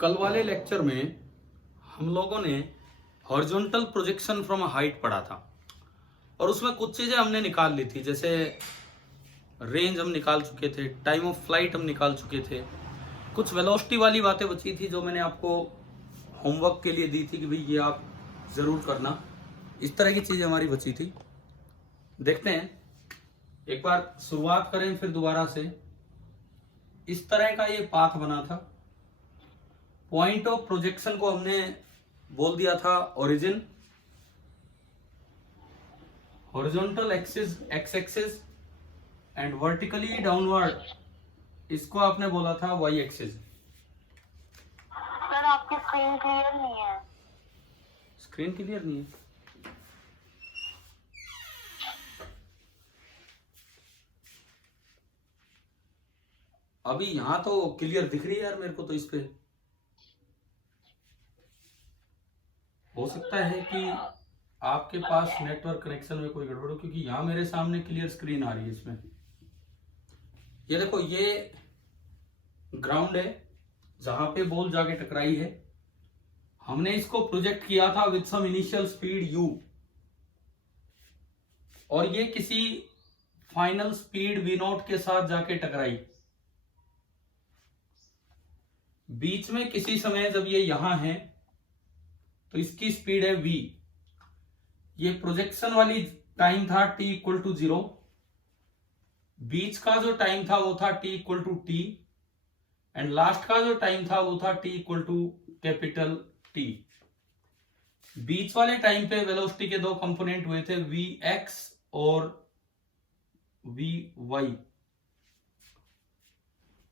कल वाले लेक्चर में हम लोगों ने horizontal projection from a height पढ़ा था और उसमें कुछ चीज़ें हमने निकाल ली थी। जैसे रेंज हम निकाल चुके थे, टाइम ऑफ फ्लाइट हम निकाल चुके थे, कुछ वेलोसिटी वाली बातें बची थी जो मैंने आपको होमवर्क के लिए दी थी कि भाई ये आप ज़रूर करना। इस तरह की चीज़ें हमारी बची थी। देखते हैं, एक बार शुरुआत करें फिर दोबारा से। इस तरह का ये पाथ बना था। पॉइंट ऑफ प्रोजेक्शन को हमने बोल दिया था origin, horizontal axis x axis and vertically downward इसको आपने बोला था वाई एक्सिस। सर आपकी स्क्रीन क्लियर नहीं है। स्क्रीन क्लियर नहीं है? अभी यहां तो क्लियर दिख रही है यार मेरे को, तो इस पे हो सकता है कि आपके पास नेटवर्क कनेक्शन में कोई गड़बड़ हो, क्योंकि यहां मेरे सामने क्लियर स्क्रीन आ रही है। इसमें ये देखो, ये ग्राउंड है जहां पे बॉल जाके टकराई है। हमने इसको प्रोजेक्ट किया था with some initial speed u और ये किसी फाइनल स्पीड v0 के साथ जाके टकराई। बीच में किसी समय जब ये यहां है तो इसकी स्पीड है v। ये प्रोजेक्शन वाली टाइम था t इक्वल टू 0। बीच का जो टाइम था वो था t equal to t and last का जो टाइम था वो था t equal to capital T। बीच वाले टाइम पे वेलोसिटी के दो कंपोनेंट हुए थे, vx और vy।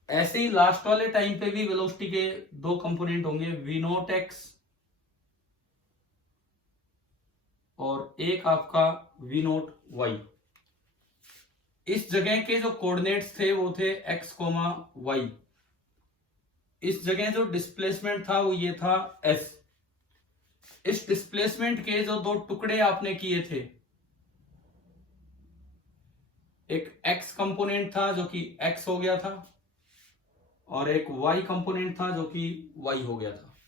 ऐसे ही लास्ट वाले टाइम पे भी वेलोसिटी के दो कंपोनेंट होंगे, v0x और एक आपका v0y। इस जगह के जो कोऑर्डिनेट्स थे वो थे x, y। इस जगह जो डिस्प्लेसमेंट था वो ये था s। इस डिस्प्लेसमेंट के जो दो टुकड़े आपने किए थे, एक x कंपोनेंट था जो कि x हो गया था और एक y कंपोनेंट था जो कि y हो गया था।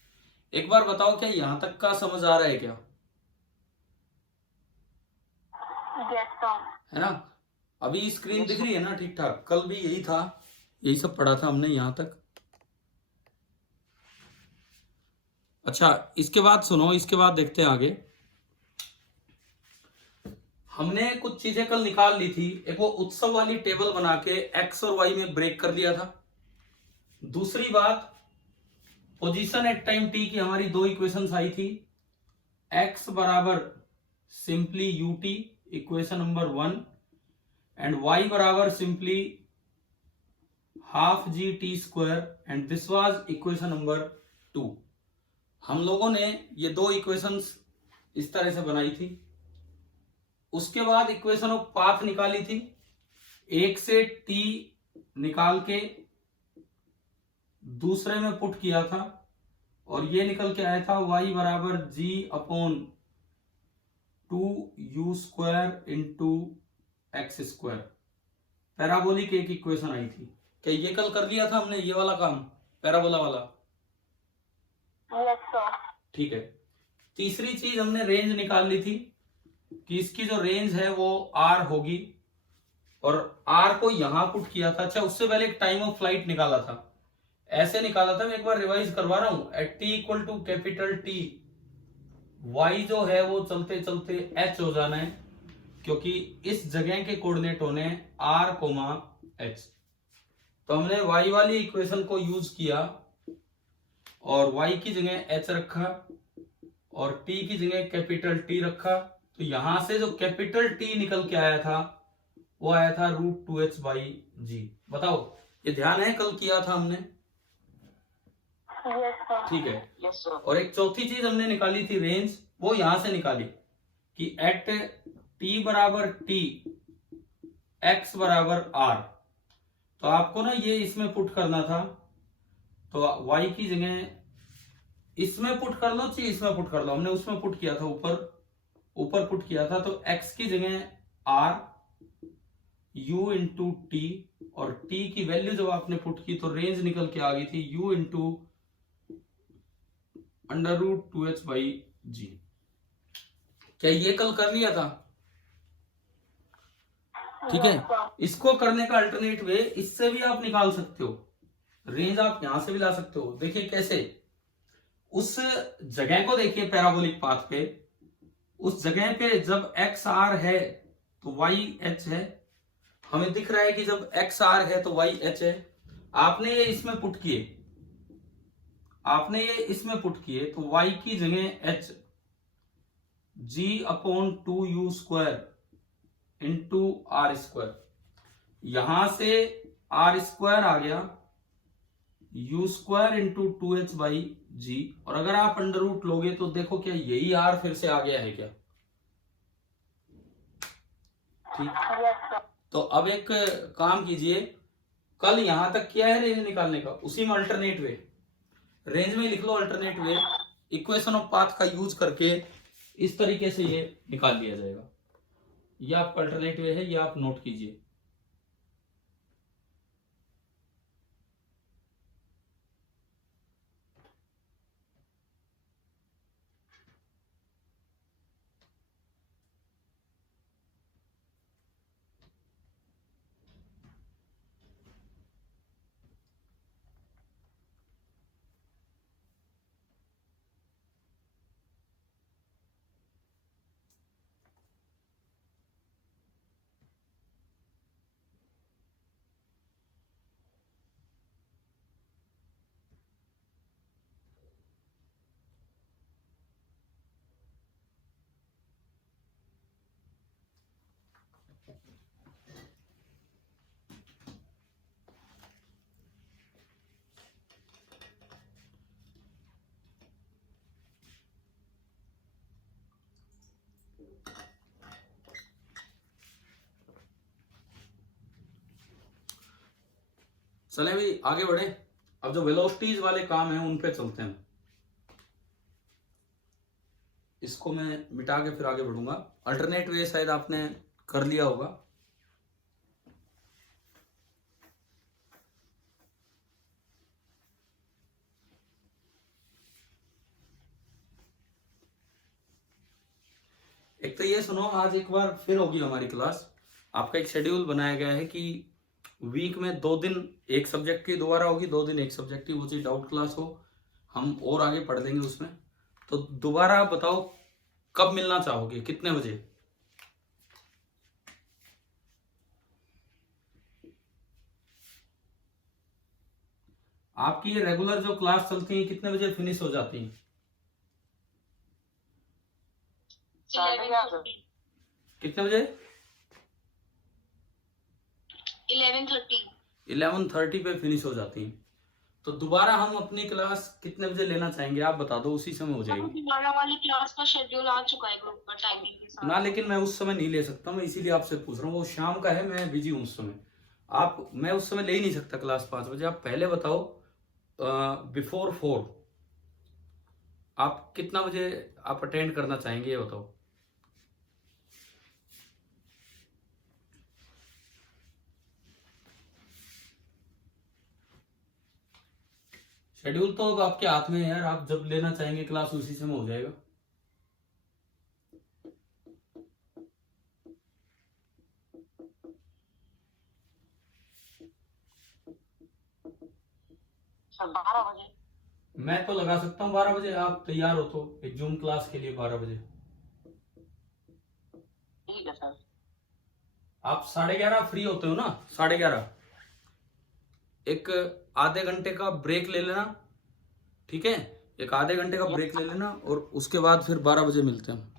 एक बार बताओ, क्या यहां तक का समझ आ रहा है क्या? है ना? अभी स्क्रीन दिख रही है ना ठीक ठाक? कल भी यही था, यही सब पढ़ा था हमने यहां तक। अच्छा, इसके बाद सुनो, इसके बाद देखते हैं आगे। हमने कुछ चीजें कल निकाल ली थी। एक वो उत्सव वाली टेबल बना के एक्स और वाई में ब्रेक कर लिया था। दूसरी बात, पोजीशन एट टाइम टी की हमारी दो इक्वेशंस आई थी। एक्स बराबर simply u t, equation number 1, and y बराबर simply half g t square, and this was equation number 2। हम लोगों ने ये दो इक्वेशंस इस तरह से बनाई थी। उसके बाद इक्वेशन ऑफ पाथ निकाली थी। एक से टी निकाल के दूसरे में पुट किया था और ये निकल के आया था y बराबर g upon 2u square into x square. Parabolic एक इक्वेशन आई थी। क्या ये कल कर लिया था हमने ये वाला काम, पैराबोला वाला? ठीक है। तीसरी चीज हमने रेंज निकाल ली थी कि इसकी जो रेंज है वो r होगी और r को यहां पुट किया था। अच्छा, उससे पहले एक टाइम ऑफ फ्लाइट निकाला था। ऐसे निकाला था, मैं एक बार रिवाइज करवा रहा हूं। At t equal to capital T, y जो है वो चलते चलते h हो जाना है, क्योंकि इस जगह के कोऑर्डिनेट होने r, h। तो हमने y वाली इक्वेशन को यूज किया और y की जगह h रखा और t की जगह कैपिटल T रखा। तो यहां से जो कैपिटल T निकल के आया था वो आया था √2h/g। बताओ, ये ध्यान है कल किया था हमने? ठीक है। और एक चौथी चीज हमने निकाली थी रेंज, वो यहां से निकाली कि एट t बराबर t, x बराबर r। तो आपको ना ये इसमें पुट करना था। तो y की जगह इसमें पुट कर लो, चाहिए इसमें पुट कर लो। हमने उसमें पुट किया था, ऊपर पुट किया था। तो x की जगह r, u इंटू टी, और t की वैल्यू जब आपने पुट की तो रेंज निकल के आ गई थी u इंटू √2h/g। क्या ये कल कर लिया था? ठीक है, इसको करने का अल्टरनेट वे इससे भी आप निकाल सकते हो, रेंज आप यहां से भी ला सकते हो। देखिए कैसे, उस जगह को देखिए पैराबोलिक पाथ पे, उस जगह पे जब एक्स आर है तो वाई एच है, हमें दिख रहा है कि जब एक्स आर है तो वाई एच है। आपने ये इसमें पुट किए, आपने ये इसमें पुट किए तो वाई की जगह H g/2u² into are square, यहां से आर स्क्वायर आ गया u² इंटू 2h/g। और अगर आप अंडर रूट लोगे तो देखो क्या यही आर फिर से आ गया है क्या? ठीक, तो अब एक काम कीजिए, कल यहां तक किया है रेंज निकालने का, उसी में अल्टरनेट वे, रेंज में लिख लो alternate way, equation of path का यूज करके इस तरीके से ये निकाल लिया जाएगा। ये आपका अल्टरनेट वे है, ये आप नोट कीजिए। चले भी आगे बढ़े, अब जो वेलोसिटीज वाले काम हैं उन पे चलते हैं। इसको मैं मिटा के फिर आगे बढ़ूंगा। अल्टरनेट वे शायद आपने कर लिया होगा। एक तो ये सुनो, आज एक बार फिर होगी हमारी क्लास। आपका एक शेड्यूल बनाया गया है कि वीक में 2 दिन एक सब्जेक्ट की दोबारा होगी, 2 दिन एक सब्जेक्ट की, वो चीज डाउट क्लास हो, हम और आगे पढ़ लेंगे उसमें। तो दोबारा आप बताओ कब मिलना चाहोगे, कितने बजे? आपकी ये रेगुलर जो क्लास चलती है कितने बजे फिनिश हो जाती है? 11:30। कितने बजे? 11:30। 11:30 पे फिनिश हो जाती है। तो दोबारा हम अपनी क्लास कितने बजे लेना चाहेंगे आप बता दो, उसी समय हो जाएगी। दोबारा वाली क्लास का शेड्यूल आ चुका है ग्रुप पर टाइमिंग के साथ ना, लेकिन मैं उस समय नहीं ले सकता, मैं इसीलिए आपसे पूछ रहा हूँ। वो शाम का है, मैं बिजी हूँ उस समय। मैं उस समय ले ही नहीं सकता क्लास 5 बजे। आप पहले बताओ, बिफोर 4 आप कितना बजे आप अटेंड करना चाहेंगे, ये बताओ। शेड्यूल तो अब आपके हाथ में है यार, आप जब लेना चाहेंगे क्लास उसी समय हो जाएगा। सर 12 बजे। मैं तो लगा सकता हूँ 12 बजे, आप तैयार हो तो एक जूम क्लास के लिए 12 बजे। ठीक है सर। आप 11:30 फ्री होते हो ना? 11:30 एक आधे घंटे का ब्रेक ले लेना, ठीक है? एक आधे घंटे का ब्रेक ले लेना और उसके बाद फिर 12 बजे मिलते हैं।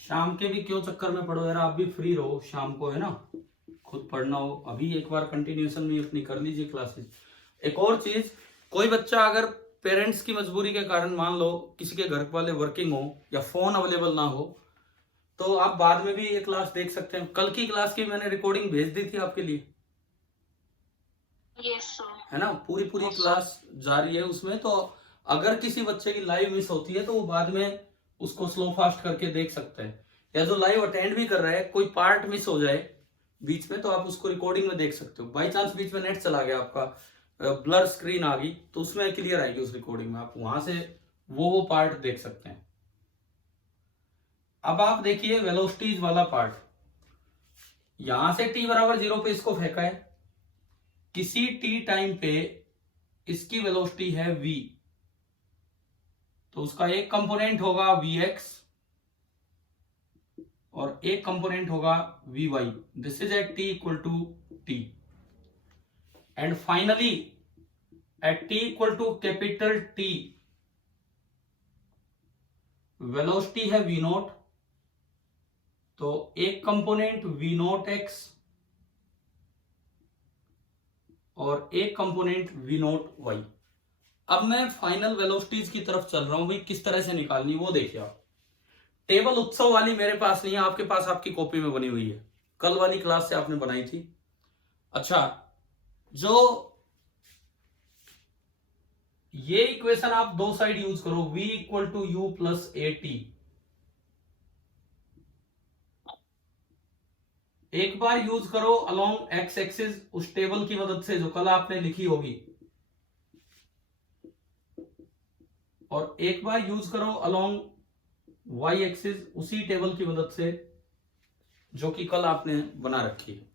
शाम के भी क्यों चक्कर में पड़ो यार, आप भी फ्री रहो शाम को, है ना? खुद पढ़ना हो, अभी एक बार कंटिन्यूएशन में अपनी कर लीजिए क्लासेस। एक और चीज, कोई बच्चा अगर पेरेंट्स की मजबूरी के कारण, मान लो किसी के घर वाले वर्किंग हो या फोन अवेलेबल ना हो, तो आप बाद में भी ये क्लास देख सकते हैं। कल की क्लास की मैंने रिकॉर्डिंग भेज दी थी आपके लिए, यस सर। है ना? पूरी क्लास जारी है उसमें। तो अगर किसी बच्चे की लाइव मिस होती है तो वो बाद में उसको स्लो फास्ट करके देख सकता है, या जो लाइव अटेंड भी कर रहा है कोई पार्ट मिस हो जाए, बीच में, तो आप उसको रिकॉर्डिंग में देख सकते हो। बाई चांस बीच में नेट चला गया आपका, ब्लर स्क्रीन आ गई, तो उसमें क्लियर आएगी उस रिकॉर्डिंग में, आप वहां से वो पार्ट देख सकते हैं। अब आप देखिए वेलोसिटीज वाला पार्ट, यहां से t बराबर 0 पे इसको फेंका है, किसी t टाइम पे इसकी वेलोसिटी है v, तो उसका एक कंपोनेंट होगा vx और एक कंपोनेंट होगा vy। This is at t equal to t, and finally at t equal to capital T velocity है v नॉट, तो एक कंपोनेंट v नॉट x और एक कंपोनेंट v नॉट y। अब मैं फाइनल वेलोसिटीज की तरफ चल रहा हूं भाई, किस तरह से निकालनी वो देखिए आप। टेबल उत्सव वाली मेरे पास नहीं है, आपके पास आपकी कॉपी में बनी हुई है, कल वाली क्लास से आपने बनाई थी। अच्छा, जो ये इक्वेशन आप दो साइड यूज करो, v equal to u plus a t. एक बार यूज करो अलोंग एक्स एक्सिस उस टेबल की मदद से जो कल आपने लिखी होगी, और एक बार यूज करो अलोंग वाई एक्सिस उसी टेबल की मदद से जो कि कल आपने बना रखी है।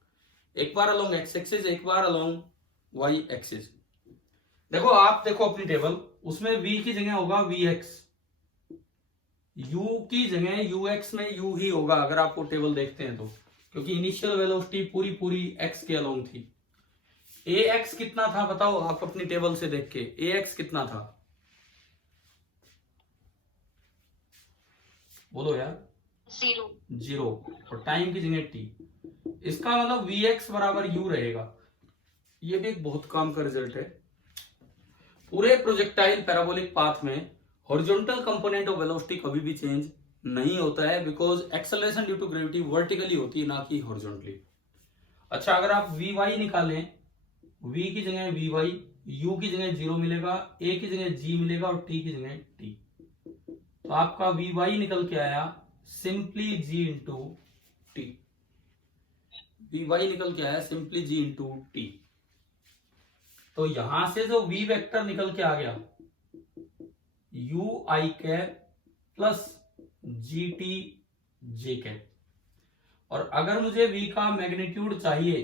एक बार अलोंग एक्स एक्सिस, एक बार अलोंग वाई एक्सिस। देखो आप देखो अपनी टेबल, उसमें v की जगह होगा vx, u की जगह ux में u ही होगा अगर आप वो टेबल देखते हैं तो, क्योंकि इनिशियल वेलोसिटी पूरी पूरी x के अलोंग थी। ax कितना था बताओ आप अपनी टेबल से देख के, ax कितना था बोलो यार। 0 और टाइम की जगह t, इसका मतलब vx बराबर u रहेगा। ये भी एक बहुत काम का रिजल्ट है। पूरे प्रोजेक्टाइल पैराबोलिक पाथ में हॉरिजॉन्टल कंपोनेंट ऑफ वेलोसिटी कभी भी चेंज नहीं होता है, because acceleration due to gravity vertically होती है ना कि हॉरिजॉन्टली। अच्छा, अगर आप vy निकालें, v की जगह vy, u की जगह 0 मिलेगा, a की जगह g मिलेगा और t की जगह t, तो आपका vy निकल के आया simply g into T. vy निकल के आया सिंपली g इंटू टी। तो यहां से जो v वेक्टर निकल के आ गया u i cap plus G T J cap, और अगर मुझे v का मैग्नीट्यूड चाहिए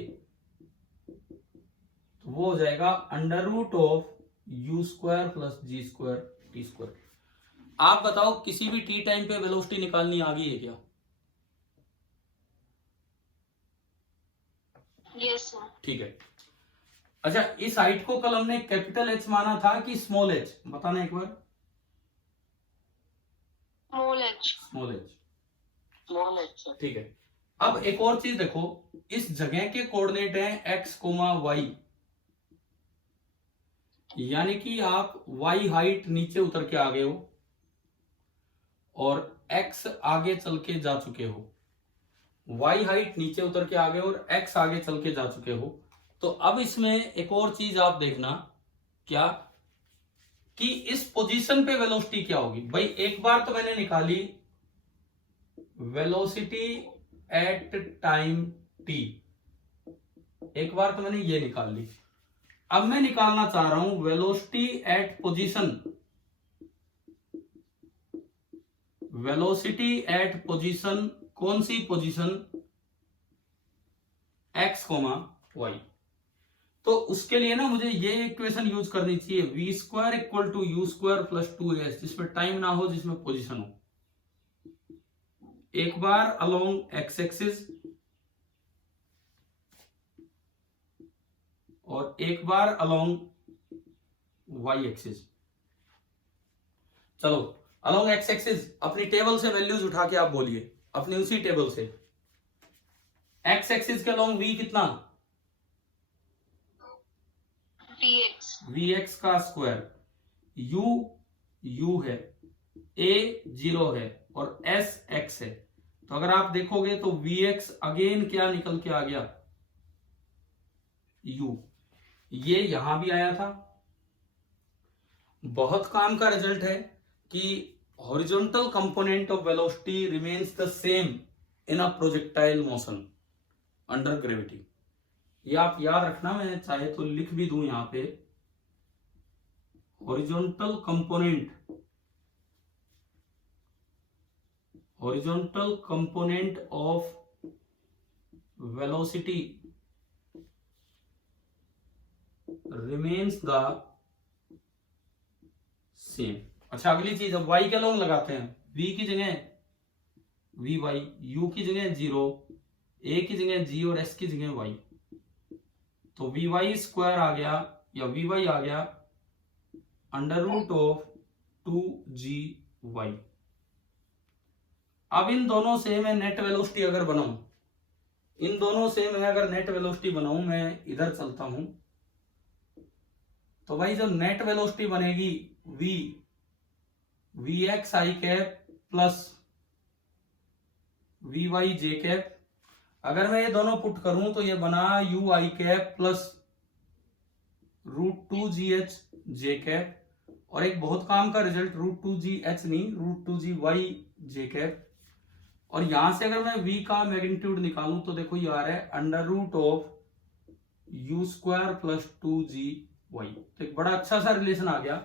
तो वो हो जाएगा under root of u square plus g square t square. आप बताओ किसी भी t टाइम पे वेलोसिटी निकालनी आ गई है क्या? Yes sir. ठीक है। अच्छा, इस हाइट को कल हमने कैपिटल H माना था कि स्मॉल h, बताना एक बार। स्मॉल h, ठीक है। अब एक और चीज देखो, इस जगह के कोऑर्डिनेट हैं x, y, यानी कि आप y हाइट नीचे उतर के आ गए हो और x आगे चल के जा चुके हो, y हाइट नीचे उतर के आ गए और x आगे चल के जा चुके हो। तो अब इसमें एक और चीज आप देखना, क्या कि इस पोजीशन पे वेलोसिटी क्या होगी। भाई एक बार तो मैंने निकाली वेलोसिटी एट टाइम t, एक बार तो मैंने ये निकाल ली। अब मैं निकालना चाह रहा हूं velocity at position, velocity at position, कौन सी पोजीशन? x, y। तो उसके लिए ना मुझे ये इक्वेशन यूज करनी चाहिए, v square equal to u square plus 2s, जिसमें टाइम ना हो, जिसमें पोजीशन हो। एक बार अलोंग एक्स एक्सिस और एक बार अलोंग वाई एक्सिस। चलो अलोंग एक्स एक्सिस अपनी टेबल से वैल्यूज उठा के आप बोलिए, अपनी उसी टेबल से। एक्स एक्सिस के अलोंग v कितना? vx का स्क्वायर, u है, a 0 है और s x है। तो अगर आप देखोगे तो vx अगेन क्या निकल के आ गया? u। ये यहां भी आया था। बहुत काम का रिजल्ट है कि horizontal component of velocity remains the same in a projectile motion. Under gravity. ये आप याद रखना, मैं चाहे तो लिख भी दूं यहां पे, horizontal component of velocity remains the same. अच्छा, अगली चीज, अब y के लॉन्ग लगाते हैं। v की जगह vy, u की जगह 0, a की जगह g और s की जगह y। तो vy स्क्वायर आ गया या vy आ गया अंडर रूट ऑफ 2gy। अब इन दोनों से मैं नेट वेलोसिटी अगर बनाऊं, मैं इधर चलता हूं, तो भाई जो नेट वेलोसिटी बनेगी vx i cap plus vy j cap, अगर मैं ये दोनों पुट करूं तो ये बना u i cap plus √2gh j cap, और एक बहुत काम का रिजल्ट √2gh नहीं, √2gy j कैप। और यहां से अगर मैं v का मैग्नीट्यूड निकालूं तो देखो ये आ रहा है under root of u square plus 2gy। तो एक बड़ा अच्छा सा रिलेशन आ गया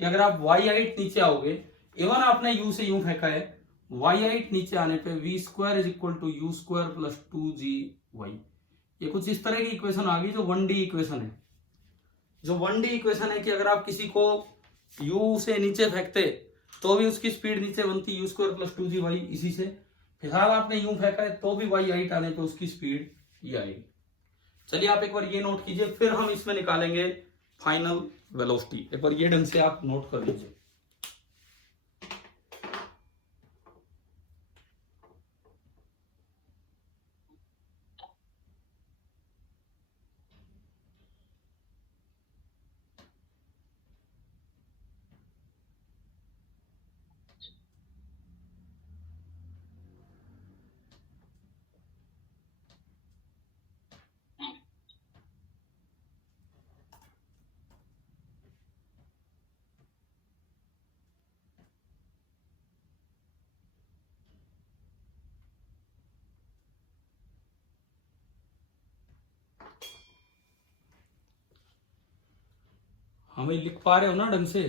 कि अगर आप y हाइट नीचे आओगे, इवन आपने u से यूं फेंका है, y हाइट नीचे आने पे v square is equal to u square plus 2gy। ये कुछ इस तरह की इक्वेशन आ गई जो 1D इक्वेशन है। कि अगर आप किसी को u से नीचे फेंकते तो भी उसकी स्पीड नीचे बनती u स्क्वायर प्लस 2gy। इसी से फिलहाल आपने यूं फेंका है तो भी y हाइट आने पे उसकी स्पीड ये आएगी। चलिए आप एक बार ये नोट कीजिए, फिर हम इसमें निकालेंगे फाइनल वेलोसिटी। एक बार ये ढंग से आप नोट कर लीजिए। हमें लिख पा रहे हो ना ढंग से?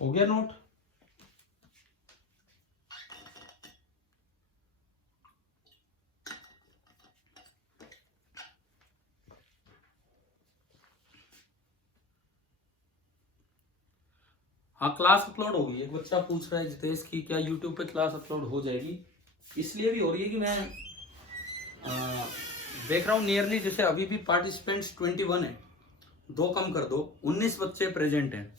हो गया नोट? हाँ, क्लास अपलोड होगी। एक बच्चा पूछ रहा है जितेश की क्या यूट्यूब पे क्लास अपलोड हो जाएगी? इसलिए भी हो रही है कि मैं देख रहा हूँ नियरली, जैसे अभी भी पार्टिसिपेंट्स 21 है, 2 कम कर दो, 19 बच्चे प्रेजेंट हैं,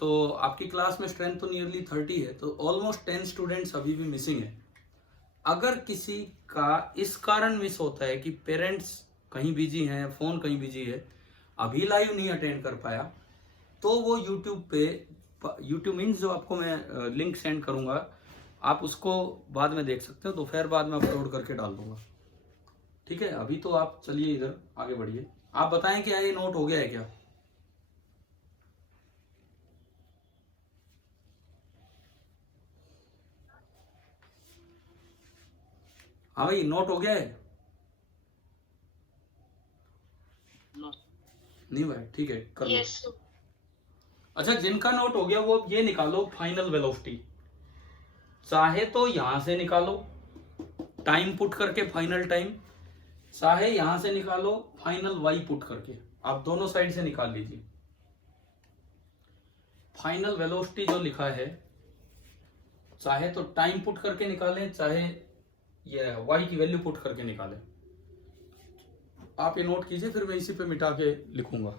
तो आपकी क्लास में स्ट्रेंथ तो नियरली 30 है, तो ऑलमोस्ट 10 स्टूडेंट्स अभी भी मिसिंग है। अगर किसी का इस कारण मिस होता है कि पेरेंट्स कहीं बिजी हैं, फोन कहीं बिजी है, अभी लाइव नहीं अटेंड कर पाया, तो वो यूट्यूब मीन्स जो आपको मैं लिंक सेंड करूंगा, आप उसको बाद में देख सकते हो, दोपहर बाद में अपलोड करके डाल दूंगा। ठीक है, अभी तो आप चलिए इधर आगे बढ़िए, आप बताएं क्या ये नोट हो गया है क्या? हाँ भाई, नोट हो गया है? नहीं भाई, ठीक है, कर लो। यस। अच्छा, जिनका नोट हो गया वो अब ये निकालो फाइनल वेलोसिटी। चाहे तो यहां से निकालो टाइम पुट करके फाइनल टाइम, चाहे यहां से निकालो फाइनल वाई पुट करके, आप दोनों साइड से निकाल लीजिए। फाइनल वेलोसिटी जो लिखा है, चाहे तो टाइम पुट करके निकालें, चाहे ये वाई की वैल्यू पुट करके निकालें। आप ये नोट कीजिए, फिर मैं इसी पे मिटा के लिखूंगा।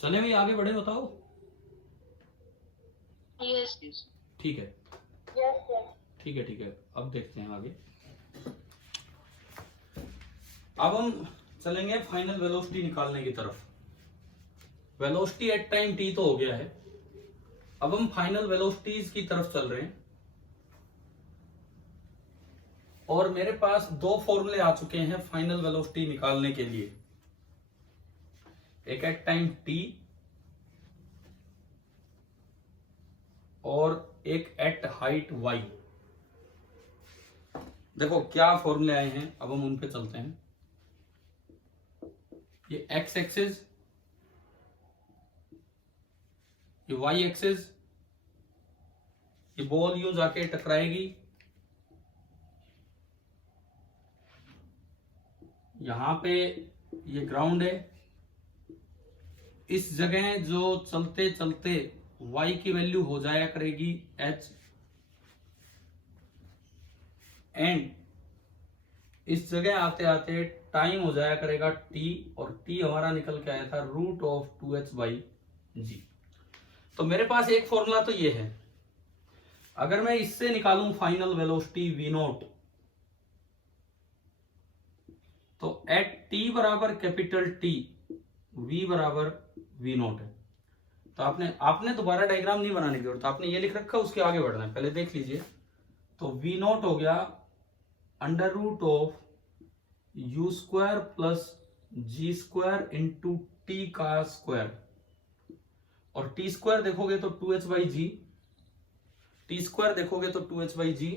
चले भाई, आगे बढ़े, बताओ। Yes yes. ठीक है, यस यस। ठीक है, ठीक है, अब देखते हैं आगे। अब हम चलेंगे फाइनल वेलोसिटी निकालने की तरफ। वेलोसिटी एट टाइम टी तो हो गया है, अब हम फाइनल वेलोसिटीज की तरफ चल रहे हैं। और मेरे पास दो फॉर्मूले आ चुके हैं फाइनल वेलोसिटी निकालने के लिए, एक एट टाइम टी और एक एट हाइट वाई। देखो क्या फॉर्मूले आए हैं, अब हम उन पे चलते हैं। ये एक्स एक्सिस, ये वाई एक्सिस, ये बॉल यूं जाके टकराएगी यहां पे, ये ग्राउंड है। इस जगह जो चलते चलते y की वैल्यू हो जाया करेगी h, एंड इस जगह आते आते टाइम हो जाया करेगा t, और t हमारा निकल के आया था √2h/g। तो मेरे पास एक फॉर्मूला तो ये है। अगर मैं इससे निकालूं फाइनल वेलोसिटी v नोट, तो एट t बराबर कैपिटल T, v बराबर v नोट है। तो आपने दोबारा डायग्राम नहीं बनाने की जरूरत, आपने ये लिख रखा, उसके आगे बढ़ना है, पहले देख लीजिए। तो v नोट हो गया √u² plus g² into T का स्क्वायर, और टी स्क्वायर देखोगे तो 2h/g, टी स्क्वायर देखोगे तो 2h/g,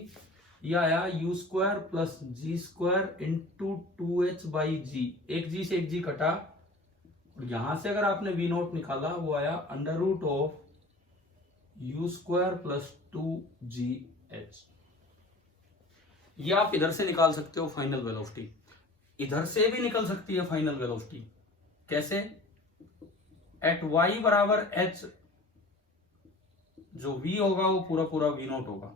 यह आया u² plus g² into 2h/g। एक जी से एक जी कटा, और यहां से अगर आपने v नोट निकाला, वो आया √u² प्लस 2gh। ये आप इधर से निकाल सकते हो फाइनल वेलोसिटी, इधर से भी निकल सकती है फाइनल वेलोसिटी। कैसे? एट y बराबर h, जो v होगा वो पूरा पूरा v नोट होगा,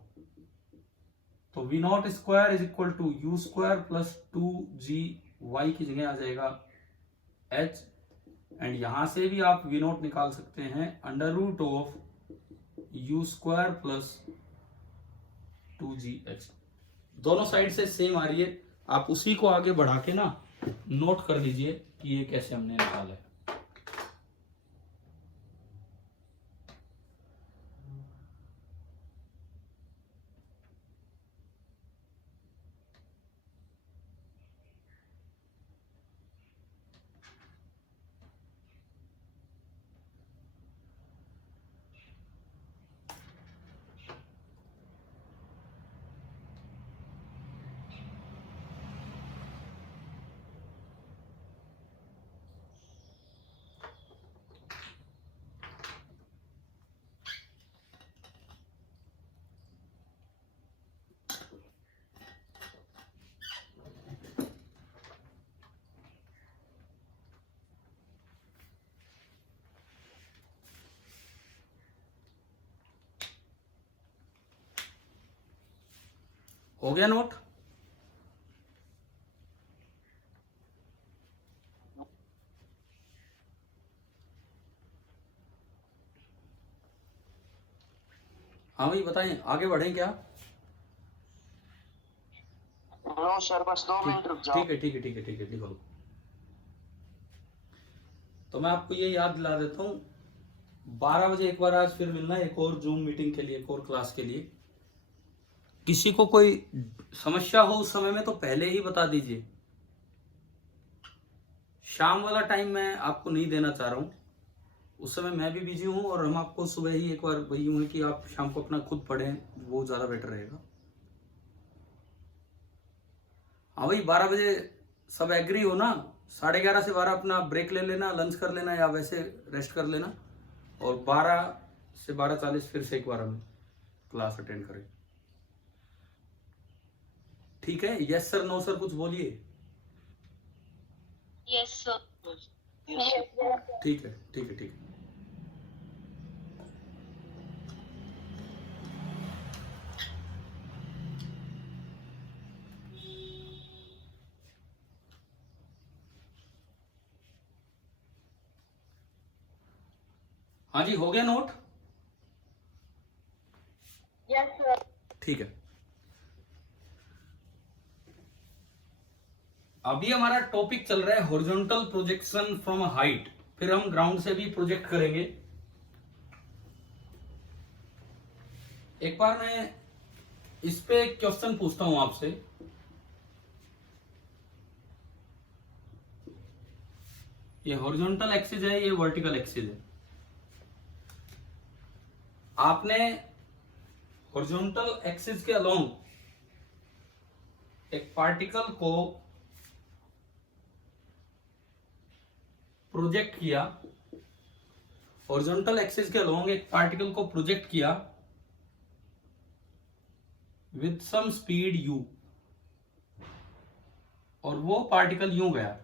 तो v naught square is equal to u² plus 2g, y की जगह आ जाएगा h, एंड यहां से भी आप v नोट निकाल सकते हैं √u² प्लस 2gh। दोनों साइड से सेम आ रही है, आप उसी को आगे बढ़ा के ना नोट कर लीजिए कि ये कैसे हमने निकाला है। हो गया नोट? हाँ भाई बताएं, आगे बढ़ें क्या? नो सर, बस 2 मिनट रुक जाओ। ठीक है ठीक है ठीक है ठीक है, लिखो। तो मैं आपको ये याद दिला देता हूँ, 12 बजे एक बार आज फिर मिलना है, एक और जूम मीटिंग के लिए, एक और क्लास के लिए। किसी को कोई समस्या हो उस समय में तो पहले ही बता दीजिए। शाम वाला टाइम मैं आपको नहीं देना चाह रहा हूँ, उस समय मैं भी बिजी हूँ, और हम आपको सुबह ही एक बार वही हूँ कि आप शाम को अपना खुद पढ़ें, वो ज़्यादा बेटर रहेगा। हाँ भाई 12 बजे सब एग्री हो ना? 11:30 से 12 अपना ब्रेक ले लेना, लंच कर लेना या वैसे रेस्ट कर लेना, और 12 से 12:40 फिर से एक बार हम क्लास अटेंड करें। ठीक है? यस सर, नो सर, कुछ बोलिए। Yes sir. ठीक है ठीक है ठीक है। हाँ जी, हो गया नोट? Yes sir. ठीक है। अभी हमारा टॉपिक चल रहा है हॉरिजॉन्टल प्रोजेक्शन फ्रॉम हाइट, फिर हम ग्राउंड से भी प्रोजेक्ट करेंगे। एक बार मैं इस पे एक क्वेश्चन पूछता हूं आपसे। ये हॉरिजॉन्टल एक्सिस है, ये वर्टिकल एक्सिस है। आपने हॉरिजॉन्टल एक्सिस के अलोंग एक पार्टिकल को प्रोजेक्ट किया, हॉरिजॉन्टल एक्सिस के अलोंग एक पार्टिकल को प्रोजेक्ट किया विद सम स्पीड u, और वो पार्टिकल यूं गया,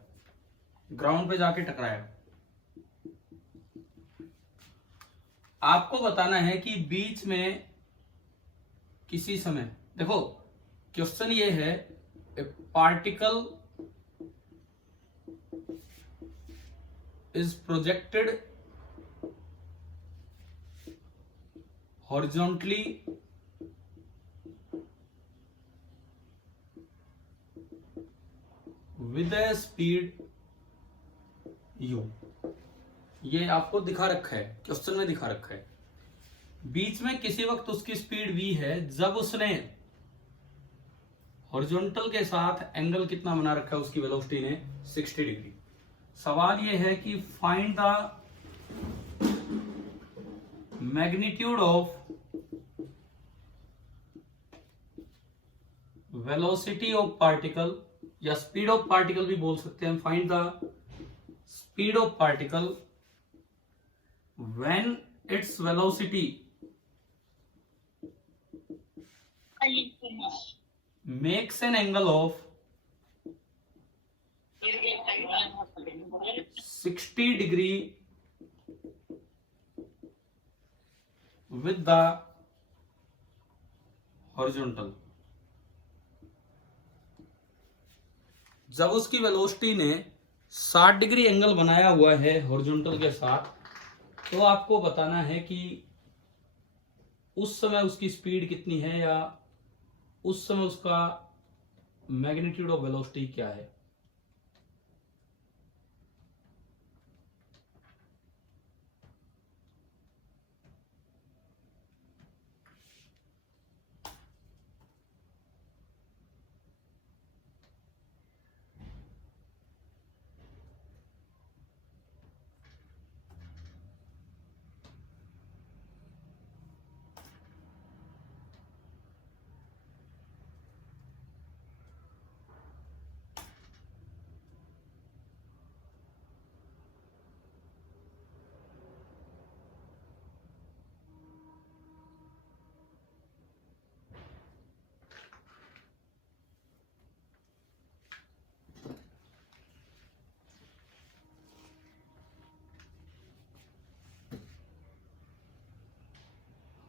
ग्राउंड पे जाके टकराया। आपको बताना है कि बीच में किसी समय, देखो क्वेश्चन ये है, ए particle is projected horizontally with A speed u। ये आपको दिखा रखा है, क्वेश्चन में दिखा रखा है। बीच में किसी वक्त उसकी स्पीड v है, जब उसने हॉरिजॉन्टल के साथ एंगल कितना बना रखा है उसकी वेलोसिटी ने, 60 डिग्री। सवाल ये है कि find the magnitude of velocity of particle, या स्पीड ऑफ पार्टिकल भी बोल सकते हैं। Find the speed of particle when its velocity makes an angle of 60 degree with the horizontal। जब उसकी वेलोसिटी ने 60 डिग्री एंगल बनाया हुआ है हॉरिजॉन्टल के साथ, तो आपको बताना है कि उस समय उसकी स्पीड कितनी है, या उस समय उसका मैग्नीट्यूड ऑफ वेलोसिटी क्या है।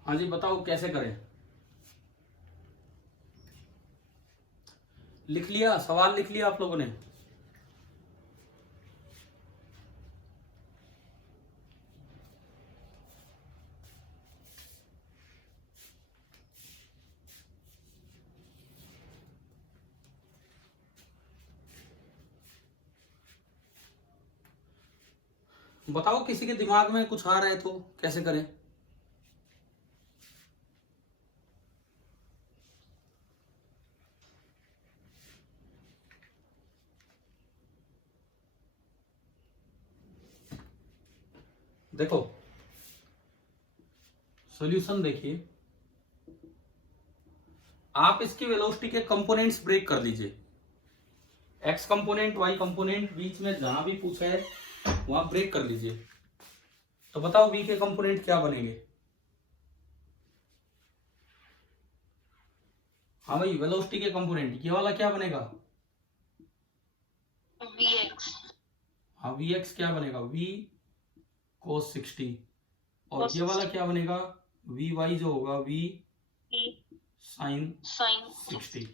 हाँ जी बताओ कैसे करें। लिख लिया, सवाल लिख लिया आप लोगों ने? बताओ, किसी के दिमाग में कुछ आ रहा है तो कैसे करें? देखो, सॉल्यूशन देखिए, आप इसकी वेलोसिटी के कंपोनेंट्स ब्रेक कर लीजिए। एक्स कंपोनेंट, वाई कंपोनेंट, बीच में जहां भी पूछा है वहां ब्रेक कर लीजिए। तो बताओ v के कंपोनेंट क्या बनेंगे? हाँ भाई, वेलोसिटी के कंपोनेंट ये वाला क्या बनेगा? Vx। हाँ, vx क्या बनेगा? v cos 60। और ये वाला क्या बनेगा? vy जो होगा v sin 60।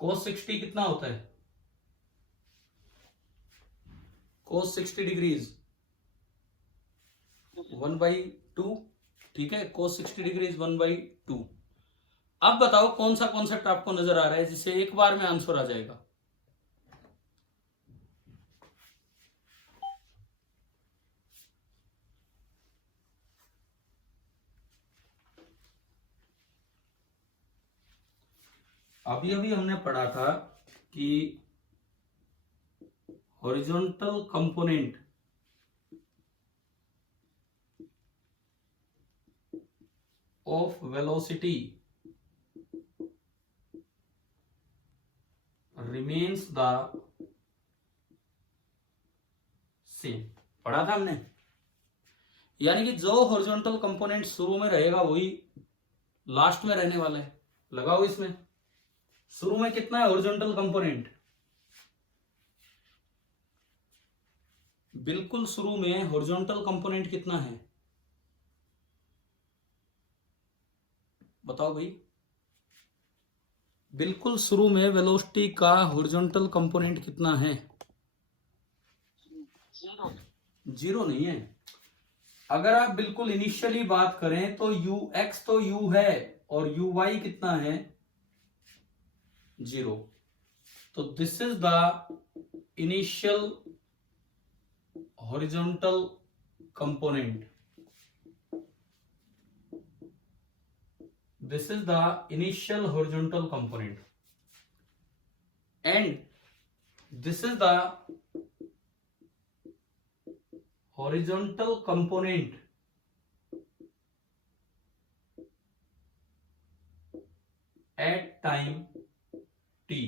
cos 60 कितना होता है? cos 60 degrees 1/2। ठीक है, cos 60 डिग्रीज 1/2। अब बताओ कौन सा कॉन्सेप्ट आपको नजर आ रहा है जिससे एक बार में आंसर आ जाएगा? अभी अभी हमने पढ़ा था कि horizontal component of velocity remains the same. पढ़ा था हमने, यानी कि जो हॉरिजॉन्टल कंपोनेंट शुरू में रहेगा वही लास्ट में रहने वाला है। लगाओ इसमें, शुरू में कितना है हॉरिजॉन्टल कंपोनेंट? बिल्कुल शुरू में हॉरिजॉन्टल कंपोनेंट कितना है? बताओ भाई, बिल्कुल शुरू में वेलोसिटी का हॉरिजॉन्टल कंपोनेंट कितना है? 0 नहीं है। अगर आप बिल्कुल इनिशियली बात करें तो ux तो u है और uy कितना है? 0। तो this is the initial horizontal component. This is the initial horizontal component, and this is the horizontal component at time t।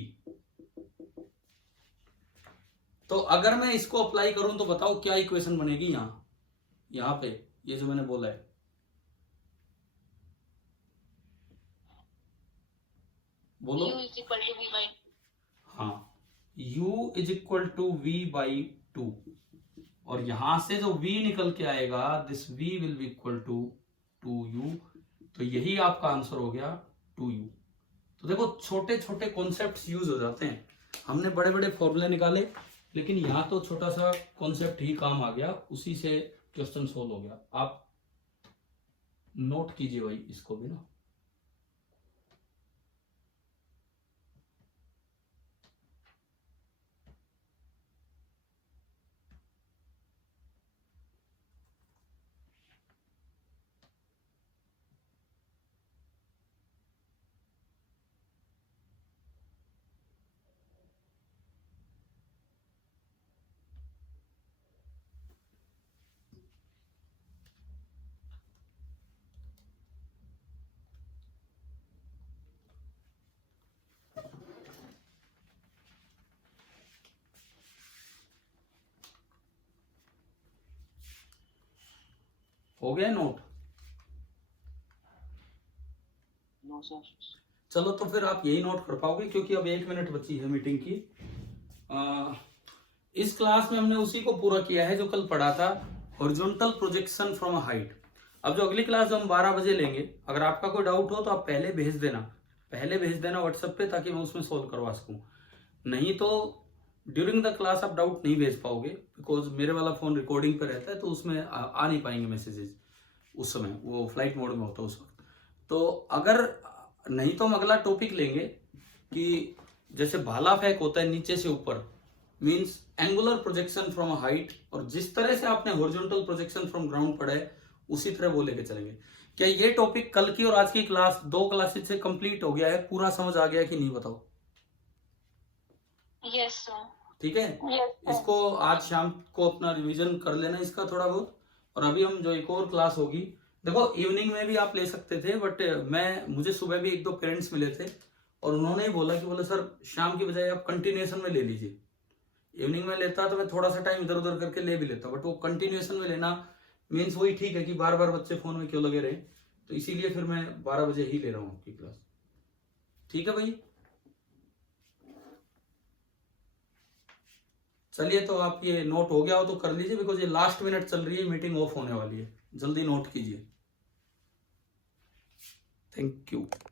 तो अगर मैं इसको अप्लाई करूं तो बताओ क्या इक्वेशन बनेगी यहां पे, ये जो मैंने बोला है। बोलो। U is equal to V/2। हाँ, u is equal to v/2, और यहां से जो v निकल के आएगा, this v will be equal to 2u। तो यही आपका आंसर हो गया 2u। तो देखो, छोटे छोटे कॉन्सेप्ट्स यूज हो जाते हैं। हमने बड़े बड़े फॉर्मूले निकाले, लेकिन यहाँ तो छोटा सा कॉन्सेप्ट ही काम आ गया, उसी से क्वेश्चन सोल्व हो गया। आप नोट कीजिए भाई इसको भी ना। हो गया नोट? No sir. चलो, तो फिर आप यही नोट कर पाओगे, क्योंकि अब 1 मिनट बची है मीटिंग की। इस क्लास में हमने उसी को पूरा किया है जो कल पढ़ा था, horizontal projection from a height. अब जो अगली क्लास हम 12 बजे लेंगे, अगर आपका कोई डाउट हो तो आप पहले भेज देना व्हाट्सएप पे, ताकि मैं उसमें सोल्व करवा सकूं। नहीं तो ड्यूरिंग द क्लास आप डाउट नहीं भेज पाओगे, बिकॉज मेरे वाला फोन रिकॉर्डिंग पे रहता है तो उसमें आ नहीं पाएंगे मैसेजेस उस समय, वो फ्लाइट मोड में होता है उस वक्त। तो अगर नहीं तो हम अगला टॉपिक लेंगे कि जैसे भाला फेंक होता है नीचे से ऊपर, means angular projection from a height, और जिस तरह से आपने हॉरिजॉन्टल प्रोजेक्शन फ्रॉम ग्राउंड पढ़ा है उसी तरह वो लेके चलेंगे। क्या ये टॉपिक कल की और आज की क्लास 2 क्लासेज से कंप्लीट हो गया है, पूरा समझ आ गया कि नहीं बताओ? Yes sir. ठीक है, इसको आज शाम को अपना रिवीजन कर लेना इसका थोड़ा बहुत। और अभी हम जो एक और क्लास होगी, देखो इवनिंग में भी आप ले सकते थे, बट मुझे सुबह भी 1-2 पेरेंट्स मिले थे और उन्होंने ही बोला कि बोले सर शाम की बजाय आप कंटिन्यूएशन में ले लीजिए। इवनिंग में लेता तो मैं थोड़ा सा टाइम इधर उधर करके ले भी लेता, बट वो कंटिन्यूएशन में लेना मीन्स वही ठीक है कि बार बार बच्चे फोन में क्यों लगे रहे, तो इसीलिए फिर मैं 12 बजे ही ले रहा हूँ आपकी क्लास। ठीक है भाई, चलिए तो आप ये नोट हो गया हो तो कर लीजिए, बिकॉज ये लास्ट मिनट चल रही है, मीटिंग ऑफ होने वाली है, जल्दी नोट कीजिए। Thank you.